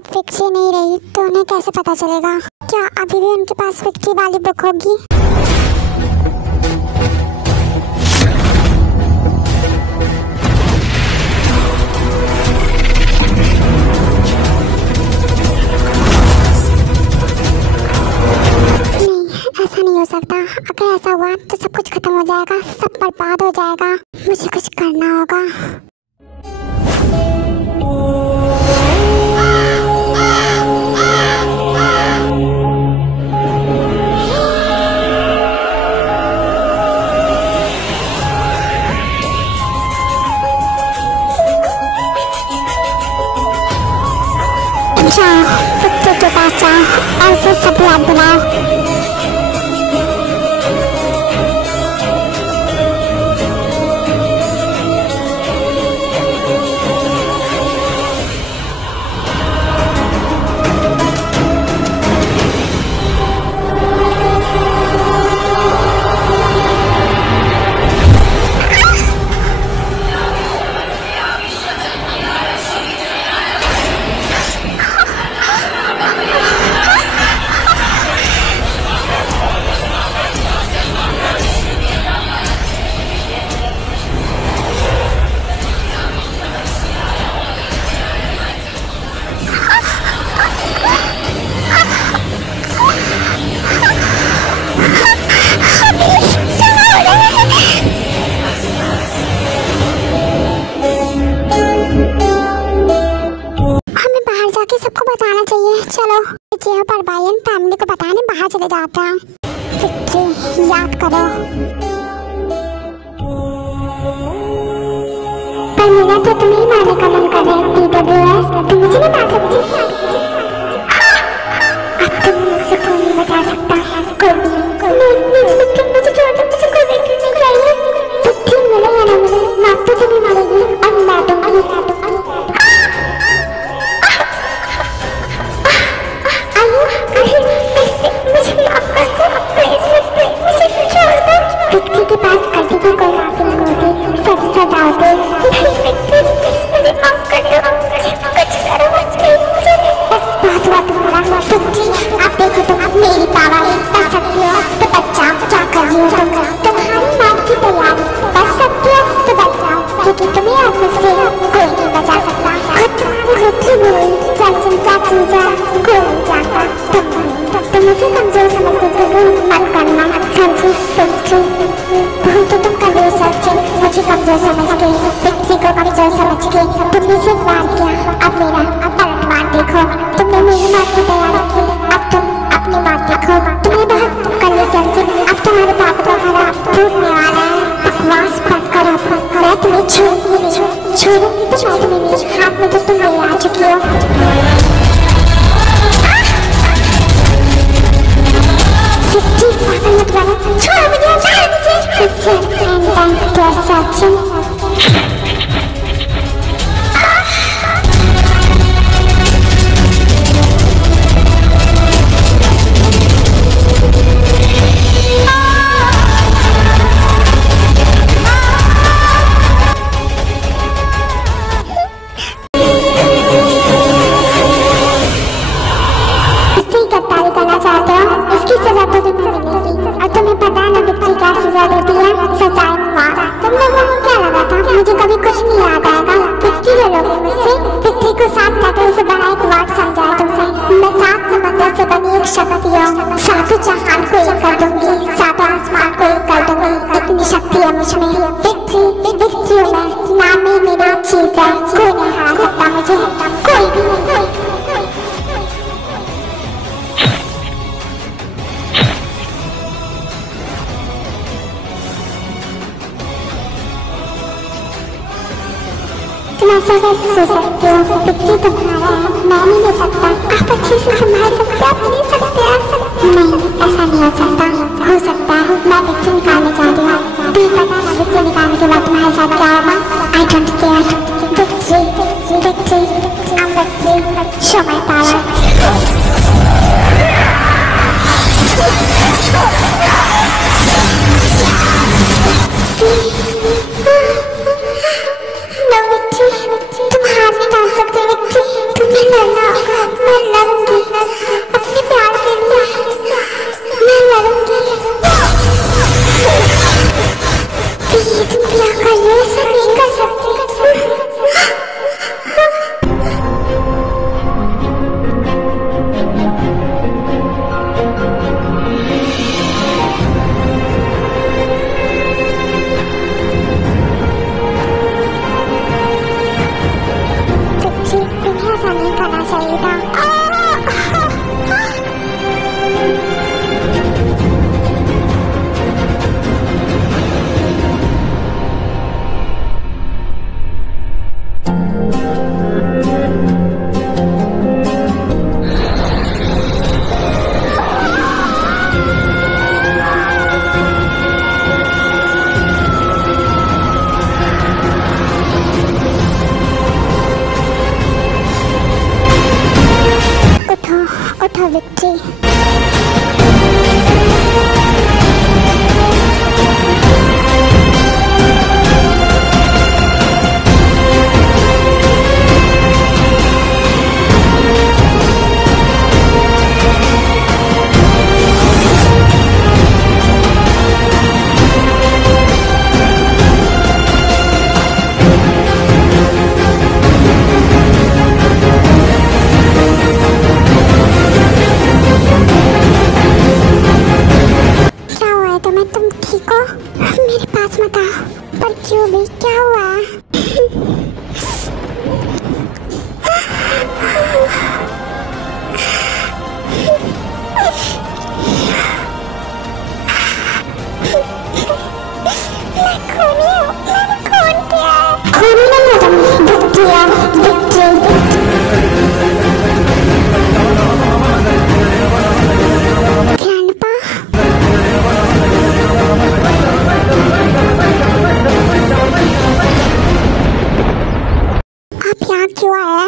अब विक्ट्री नहीं रही तो उन्हें कैसे पता चलेगा? क्या अभी भी उनके पास विक्ट्री वाली बुक होगी? ऐसा नहीं हो सकता। अगर ऐसा हुआ तो सब कुछ खत्म हो जाएगा, सब बर्बाद हो जाएगा। मुझे कुछ करना होगा। जाओ, कुत्ते के पास जाओ, ऐसे सब याद दिलाओ। सबको बताना चाहिए। चलो यहाँ पर बायन फैमिली को बताने बाहर चले जाते हैं। विक्ट्री याद करो। पर मेरा तो तुम्हें मारने का मन कर रहा है PWS, तुम मुझे नहीं मार सकती। अब तुम मुझसे कोई नहीं बचा सकता। मुझे छोड़ दो, मुझे कोई विक्ट्री नहीं चाहिए। विक्ट्री मिले या ना मिले, मैं तो तुम्हें मारेगी और मैं दूंगी। विक्ट्री के पास गलती की कोई माफी नहीं होती, सब सजा होती। मुझे माफ कर दो, कुछ करो मुझे। बहुत हुआ तुम्हारा। विक्ट्री आप देखो, तुम अब मेरी पावर बच सकती हो तो बच जाओ। क्या कर रही हो तुम? तुम्हारी मौत की तैयारी। बच सकती हो तो बच जाओ, क्योंकि तुम्हें अब मुझसे कोई नहीं बचा सकता। खुद ही बोली सचिन क्या चीज है, कोई नहीं जानता। तुम मुझे कमजोर समझते थे, मत करना समझी। भूल तो तुम कर रहे सचिन, मुझे कमजोर समझ के, विक्ट्री को कमजोर समझ के तुमने सिर्फ वार किया। अब मेरा पलटवार देखो। तुमने मेरी मौत की तैयारी की, अब तुम अपनी मौत देखो। तुम्हें बहुत कर रहे सचिन, अब तुम्हारे पाप का हरा टूटने वाला है। बकवास मत करो, मैं तुम्हें छोड़ूंगी नहीं। छोड़ूंगी तो मैं तुम्हें नहीं, हाथ में तो तुम ले आ चुकी हो। पागल मत बनो, छोड़ो मुझे, छोड़ो मुझे। It's an end to a searching। मुझे कभी कुछ नहीं याद आएगा। विक्ट्री ले लोगे मुझसे? विक्ट्री को 7 लेटर से बना एक वर्ड समझाया तुमसे। मैं 7 समंदर से बनी एक शक्ति हूँ। 7 जहान को एक कर दूंगी, 7 आसमान को एक कर दूंगी। इतनी शक्ति है मुझमें। विक्ट्री हूँ मैं, नाम ही मेरा चीज है। कोई नहीं हरा सकता मुझे, कोई भी नहीं। तुम ऐसा कैसे सोच सकते हो? विक्ट्री तुम्हारा है, मैं नहीं ले सकता। आप अच्छे से संभाल सकते, आप नहीं सकते। नहीं, ऐसा नहीं हो सकता। हो सकता है, मैं विक्ट्री निकालने जा रही हूँ। तुम्हें पता है विक्ट्री निकालने के बाद तुम्हारे साथ क्या होगा? I don't care। Victory, I'm victory. Show my power। तुम हार नहीं डाल सकते विक्ट्री, तुम्हें लड़ना होगा। विक्ट्री। मेरे पास मत आओ, पर क्यों भी, क्या हुआ? मैं खूनी हूँ, मैंने खून किया है। खूनी नहीं हो तुम, विक्ट्रिया, विक्ट्री। क्यों आया?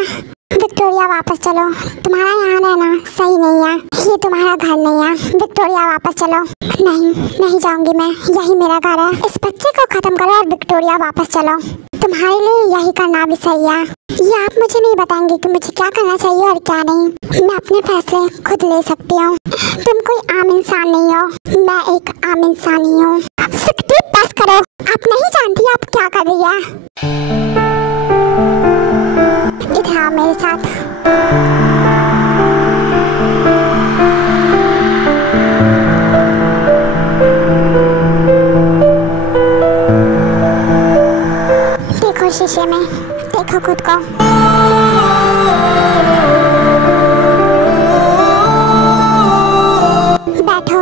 विक्टोरिया वापस चलो, तुम्हारा यहाँ रहना सही नहीं है, ये तुम्हारा घर नहीं है। विक्टोरिया वापस चलो। नहीं, नहीं जाऊंगी मैं, यही मेरा घर है। इस बच्चे को खत्म करो और विक्टोरिया वापस चलो। तुम्हारे लिए यही करना भी सही है। ये आप मुझे नहीं बताएंगे कि मुझे क्या करना चाहिए और क्या नहीं। मैं अपने फैसले खुद ले सकती हूँ। तुम कोई आम इंसान नहीं हो, मैं एक आम इंसान ही हूँ। बस करो, आप नहीं जानती आप क्या कर रही है। इधर आओ मेरे साथ। देखो शीशे में, देखो खुद को। बैठो।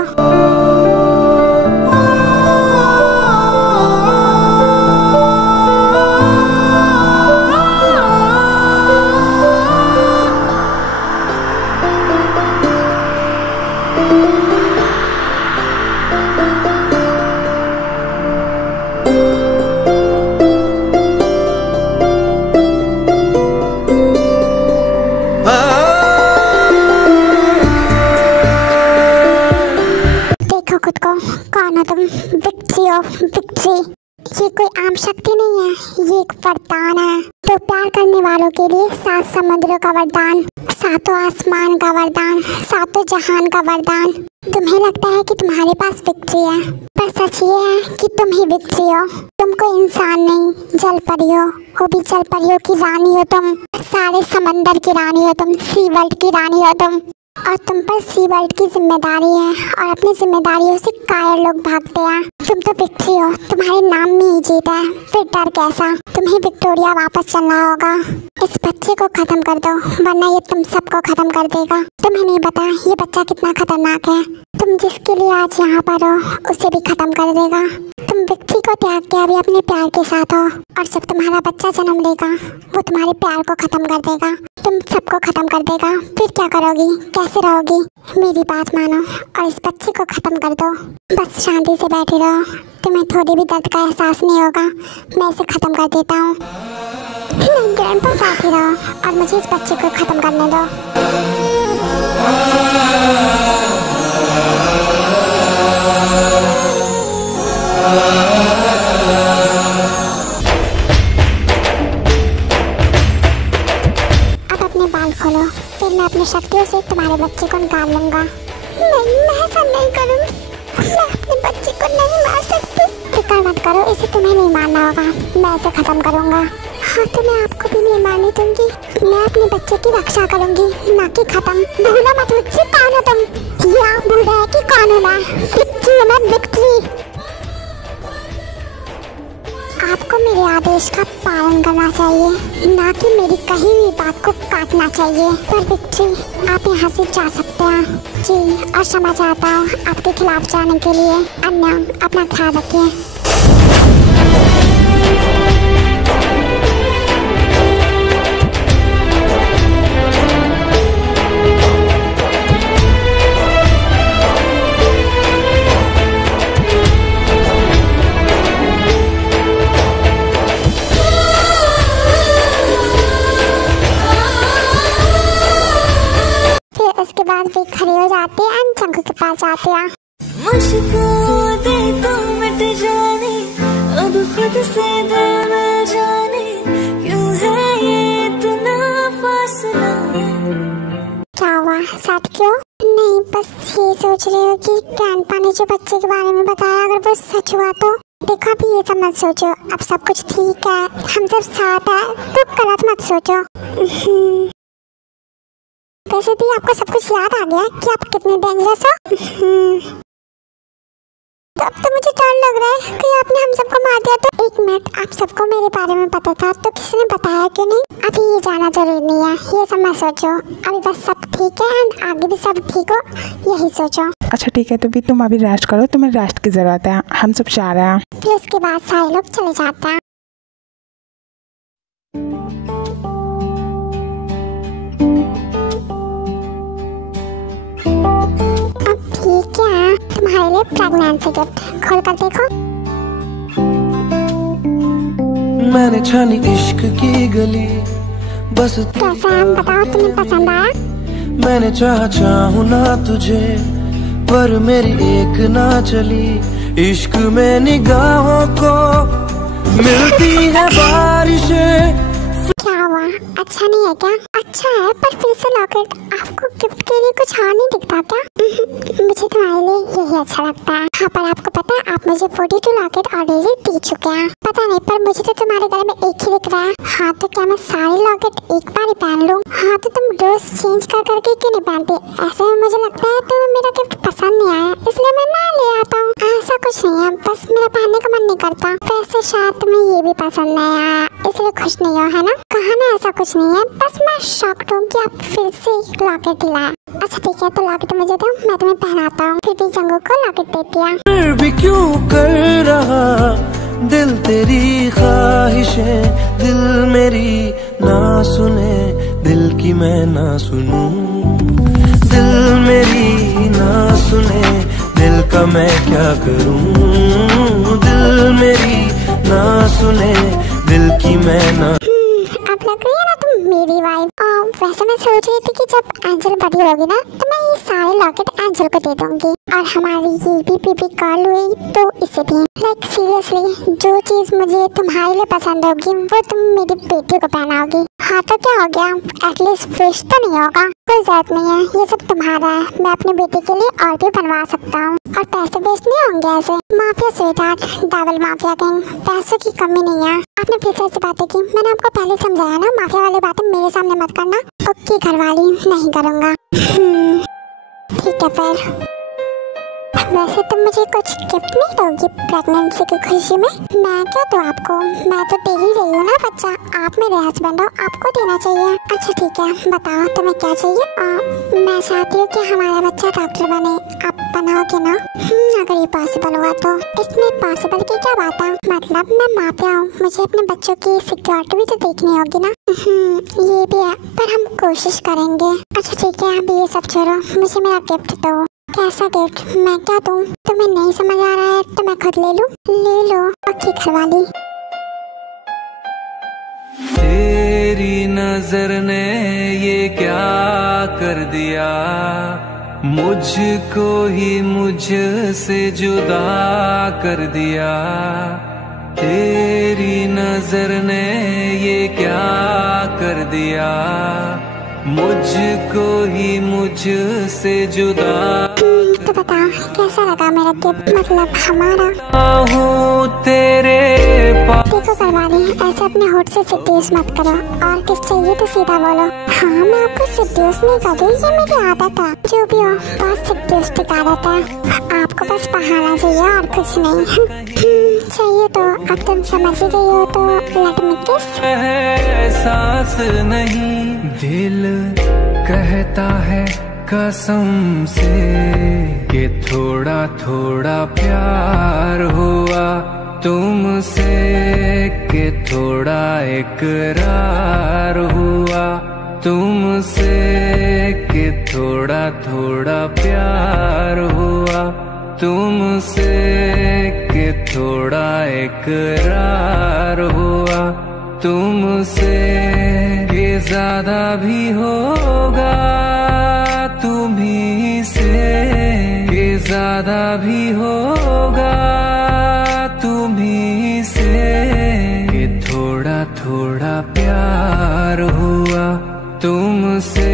कौन हो तुम? विक्ट्री हो, विक्ट्री। ये कोई आम शक्ति नहीं है, ये एक वरदान है। तो प्यार करने वालों के लिए 7 समुद्रों का वरदान, 7 आसमान का वरदान, 7 जहान का वरदान। तुम्हें लगता है कि तुम्हारे पास विक्ट्री है, पर सच ये है कि तुम ही विक्ट्री हो। तुम कोई इंसान नहीं, जल परी हो, वो भी जल परियों की रानी हो तुम। सारे समंदर की रानी हो तुम, सी वर्ल्ड की रानी हो तुम। और तुम पर सी वर्ल्ड की जिम्मेदारी है, और अपनी जिम्मेदारियों से कायर लोग भागते हैं। तुम तो विक्ट्री हो, तुम्हारे नाम में ही जीत है, फिर डर कैसा? तुम्हें विक्टोरिया वापस चलना होगा। इस बच्चे को खत्म कर दो, वरना ये तुम सबको खत्म कर देगा। तुम्हें नहीं पता ये बच्चा कितना खतरनाक है। तुम जिसके लिए आज यहाँ पर हो, उसे भी खत्म कर देगा। तुम विक्ट्री को त्याग के अभी अपने प्यार के साथ हो, और जब तुम्हारा बच्चा जन्म लेगा, वो तुम्हारे प्यार को खत्म कर देगा, तुम सबको खत्म कर देगा। फिर क्या करोगी, कैसे रहोगी? मेरी बात मानो और इस बच्चे को खत्म कर दो। बस शांति से बैठे रहो, तुम्हें थोड़ी भी दर्द का एहसास नहीं होगा। मैं इसे खत्म कर देता हूँ। नहीं ग्रैंडपा, साथ ही रहो और मुझे इस बच्चे को खत्म करने दो। अब अपने बाल खोलो, फिर मैं अपनी शक्तियों से तुम्हारे बच्चे को निकाल लूंगा। नहीं, मैं ऐसा नहीं करूँगी। मैं अपने बच्चे को नहीं मार सकती। फिक्र मत करो, इसे तुम्हें नहीं मारना होगा, मैं इसे खत्म करूँगा। हाँ, तो मैं आपको भी नहीं मारने दूंगी। मैं अपने बच्चे की रक्षा करूँगी, ना कि खत्म। भूलो मत विक्ट्री, कौन हो तुम? ये आप भूल रहे हैं कि कौन हूँ मैं? विक्ट्री हूँ मैं, विक्ट्री। आपको मेरे आदेश का पालन करना चाहिए, ना कि मेरी कही हुई बात को काटना चाहिए। पर विक्ट्री, आप यहाँ से जा सकते हैं। जी, और क्षमा चाहता हूँ आपके खिलाफ जाने के लिए। अन्य, अपना ख्याल रखिए। उसके बाद बाद भी खड़ी हो जाती है एंड चंकू के पास जाती है। मुझको दे तो मिट जाने, अब खुद से दिल न जाने, क्यों है ये इतना फासला। क्या हुआ, सच क्यों? नहीं, बस ये सोच रही हूँ कि ग्रैंडपा ने जो बच्चे के बारे में बताया अगर वो सच हुआ तो। देखो अभी ये सब मत सोचो, अब सब कुछ ठीक है, हम सब साथ है, तो गलत मत सोचो। वैसे भी आपको सब कुछ याद आ गया कि आप कितने डेंजरस हो। तो अब तो मुझे डर लग रहा है कि आपने हम सबको मार दिया तो। एक मिनट, आप सबको मेरे बारे में पता था तो किसी ने बताया क्यों नहीं? अभी ये जाना जरूरी नहीं है, ये सब मत सोचो, अभी बस सब ठीक है एंड आगे भी सब ठीक हो, यही सोचो। अच्छा ठीक है, तो भी तुम अभी रेस्ट करो, तुम्हें रेस्ट की जरूरत है, हम सब चाह रहे हैं। फिर उसके बाद सारे लोग चले जाते हैं। अब ठीक है, तुम्हारे लिए प्रेगनेंसी गिफ्ट, खोल कर देखो। मैंने छानी इश्क की गली, बस कैसा है बताओ, तुम्हें पसंद आया? मैंने चाहूँ ना तुझे, पर मेरी एक ना चली। इश्क में निगाहों को मिलती है बारिशें। क्या हुआ, अच्छा नहीं है क्या? अच्छा है, पर फिर से लॉकेट आपको गिफ्ट के लिए कुछ और नहीं दिखता क्या? मुझे तुम्हारे लिए यही अच्छा लगता है। हाँ, पर आपको पता है आप मुझे 42 लॉकेट ऑलरेडी दे चुके हैं। पता नहीं, पर मुझे तो तुम्हारे गले में एक ही दिख रहा है। हाँ, तो क्या मैं सारे लॉकेट एक बार ही पहन लूँ? हाँ, तो तुम रोज चेंज कर करके क्यों नहीं पहनती? ऐसे में मुझे लगता है तुम्हें मेरा गिफ्ट पसंद नहीं आया, इसलिए मैं ना ले आता हूँ। ऐसा कुछ नहीं है, बस मेरा पहनने का मन नहीं करता। वैसे शायद तुम्हें ये भी पसंद नहीं आया, इसलिए खुश नहीं हो, है ना? कहा ना ऐसा कुछ नहीं है, बस मैं शॉक्ड हूँ कि आप फिर से लॉकेट लाए। अच्छा ठीक है, तो लॉकेट मुझे दो, मैं तुम्हें पहनाता हूँ। फिर भी जंगू को लॉकेट देती है। फिर भी क्यों कर रहा दिल तेरी ख्वाहिशें, दिल मेरी ना सुने, दिल की मैं ना सुनूं। दिल मेरी ना सुने, दिल का मैं क्या करूं। दिल मेरी ना सुने, दिल की मैं ना। अब लग रही है ना तुम मेरी वाइफ। वैसे मैं सोच रही थी कि जब एंजल बड़ी होगी ना तो मैं ये सारे लॉकेट एंजल को दे दूंगी, और हमारी ये भी बेबी गर्ल हुई तो इसे भी। लाइक सीरियसली, जो चीज मुझे तुम्हारे लिए पसंद होगी वो तुम मेरी बेटी को पहनाओगी। हाँ तो क्या हो गया, एटलीस्ट विश तो नहीं होगा। कोई जरूरत नहीं है, ये सब तुम्हारा है, मैं अपनी बेटी के लिए और भी बनवा सकता हूँ, और पैसे वेस्ट नहीं होंगे ऐसे। Mafia sweetheart, double mafia king, पैसों की कमी नहीं है। आपने फिर से ऐसी बातें की, मैंने आपको पहले समझाया ना, माफिया वाली बातें मेरे सामने मत करना। ओके घरवाली, नहीं करूँगा। ठीक है फिर। वैसे तुम मुझे कुछ गिफ्ट नहीं दोगी प्रेगनेंसी की खुशी में? मैं क्या दूँ आपको, मैं तो दे ही रही हूँ ना बच्चा, आप मेरे हस्बैंड हो, आपको देना चाहिए। अच्छा ठीक है, बताओ तुम्हें क्या चाहिए? मैं चाहती हूँ कि हमारा बच्चा डॉक्टर बने, आप बनाओगे ना? अगर ये पॉसिबल हुआ तो। इसमें पॉसिबल की क्या बात है, मतलब मैं माफिया हूँ, मुझे अपने बच्चों की सिक्योरिटी भी तो देखनी होगी ना। ये भी है, पर हम कोशिश करेंगे। अच्छा ठीक है, अभी ये सब छोड़ो, मुझे मेरा गिफ्ट दो। कैसा गिफ्ट, मैं क्या दूं? तुम्हें नहीं समझ आ रहा है तो मैं खुद ले लूं? ले लो। ओके घरवाली। तेरी नजर ने ये क्या कर दिया, मुझको ही मुझसे जुदा कर दिया। तेरी नजर ने ये क्या कर दिया, मुझको ही मुझसे जुदा। तो बताओ कैसा लगा मेरा गिफ्ट, मतलब हमारा? तेरे देखो करवाली, ऐसे अपने होठ से सिद्दूस मत करो, और कुछ चाहिए तो सीधा बोलो। हाँ, मैं आपको सिद्दूस नहीं कर रही, ये मेरी आदत है। जो भी हो, बहुत सिद्दूस की आदत है, आपको बस बहाना चाहिए और कुछ नहीं। चाहिए तो अब तुम समझ ही गई हो, तो लेट मी किस। एहसास नहीं, दिल कहता है कसम से कि थोड़ा थोड़ा प्यार हुआ तुमसे, कि थोड़ा इकरार हुआ तुमसे, कि थोड़ा थोड़ा प्यार हुआ तुमसे, कि थोड़ा इकरार हुआ तुमसे, कि ज्यादा भी होगा तुम ही ज्यादा भी होगा तुम्हीं से, कि थोड़ा थोड़ा प्यार हुआ तुमसे।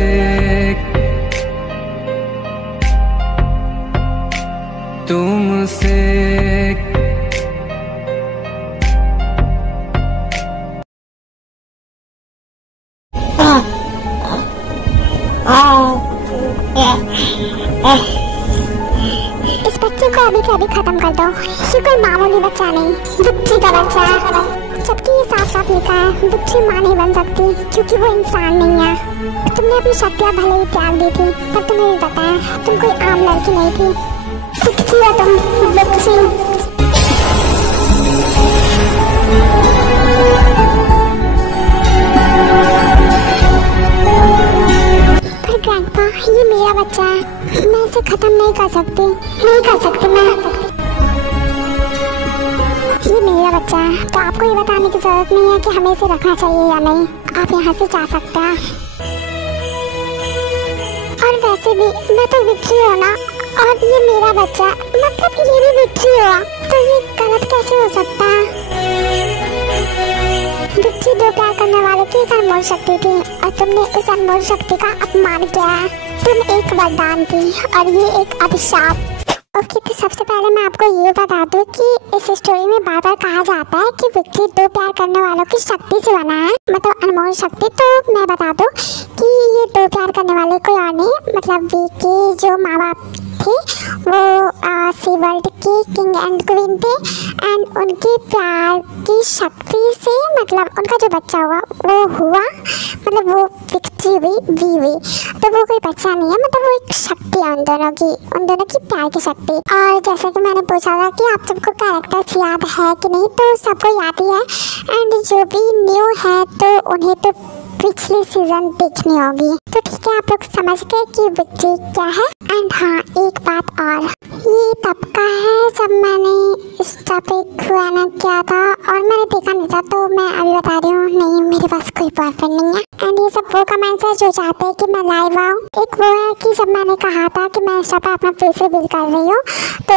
तुमसे इस बच्चे को अभी के अभी खत्म कर दो। ये कोई मामूली बच्चा नहीं, बिट्टी का बच्चा है। जबकि ये साफ साफ लिखा है बिट्टी माँ नहीं बन सकती क्योंकि वो इंसान नहीं है। तुमने अपनी शक्तियाँ भले ही त्याग दी थी, पर तुम्हें भी पता है तुम कोई आम लड़की नहीं थी। बिट्टी हो तुम, बिट्टी। पर ग्रैंडपा, ये मेरा बच्चा है, मैं इसे खत्म नहीं कर सकती, नहीं कर सकती मैं। ये मेरा बच्चा है, तो आपको ये बताने की जरूरत नहीं है कि हमें इसे रखना चाहिए या नहीं। आप यहाँ से जा सकते हैं। और वैसे भी मैं तो बिट्टी हूँ ना, और ये मेरा बच्चा, मतलब ये भी बिट्टी हुआ, तो ये गलत कैसे हो सकता है? बिट्टी दो प्यार करने वाले की एक अनमोल शक्ति थी, और तुमने उस अनमोल शक्ति का अपमान किया है। तुम एक वरदान थी और ये एक अभिशाप। ओके, तो सबसे पहले मैं आपको ये बता दूं कि इस स्टोरी में बार बार कहा जाता है कि विक्ट्री दो प्यार करने वालों की शक्ति से बना है, मतलब अनमोल शक्ति। तो मैं बता दूं कि ये दो प्यार करने वाले कोई और नहीं, मतलब वी के जो माँ बाप थे वो सी वर्ल्ड के किंग एंड क्वीन थे, एंड उनके प्यार की शक्ति से मतलब उनका जो बच्चा हुआ वो हुआ, मतलब वो विक्ट्री हुई, वी हुई। तो वो कोई बच्चा नहीं है, मतलब वो एक शक्ति है उन दोनों की प्यार की शक्ति। और जैसे कि मैंने पूछा था कि आप सबको कैरेक्टर्स याद है कि नहीं, तो सबको याद ही है, एंड जो भी न्यू है तो उन्हें तो पिछली सीजन देखनी होगी। तो ठीक है, आप लोग समझ गए कि विक्ट्री क्या है। एंड हाँ, एक बात और, ये तब का है जब मैंने इस टॉपिक खुआना किया था और मैंने देखा नहीं था, तो मैं अभी बता रही हूँ, नहीं मेरे पास कोई बॉयफ्रेंड नहीं है। एंड ये सब वो कमेंट्स है जो चाहते हैं कि मैं लाइव आऊँ। एक वो है कि जब मैंने कहा था कि मैं इंस्टा पे अपना फेस रिवील कर रही हूँ, तो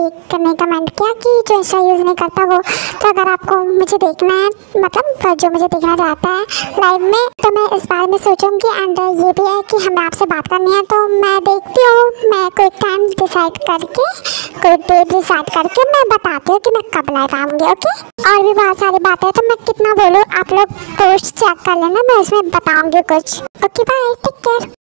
एक ने कमेंट किया कि जो इंस्टा यूज़ नहीं करता वो, तो अगर आपको मुझे देखना है, मतलब जो मुझे देखना चाहता है लाइव में, तो मैं इस बारे में सोचूंगी। एंड ये भी है कि हमें आपसे बात करनी है, तो मैं देखती हूँ, मैं कोई टाइम डिसाइड करके, कोई डेट डिसाइड करके मैं बताती हूँ कि मैं कब लाइव आऊँगी। ओके, और भी बहुत सारी बातें हैं, तो मैं कितना बोलूँ, आप लोग पोस्ट चेक कर लेना, मैं उसमें बताऊँगी कुछ। Okay, bye, take care.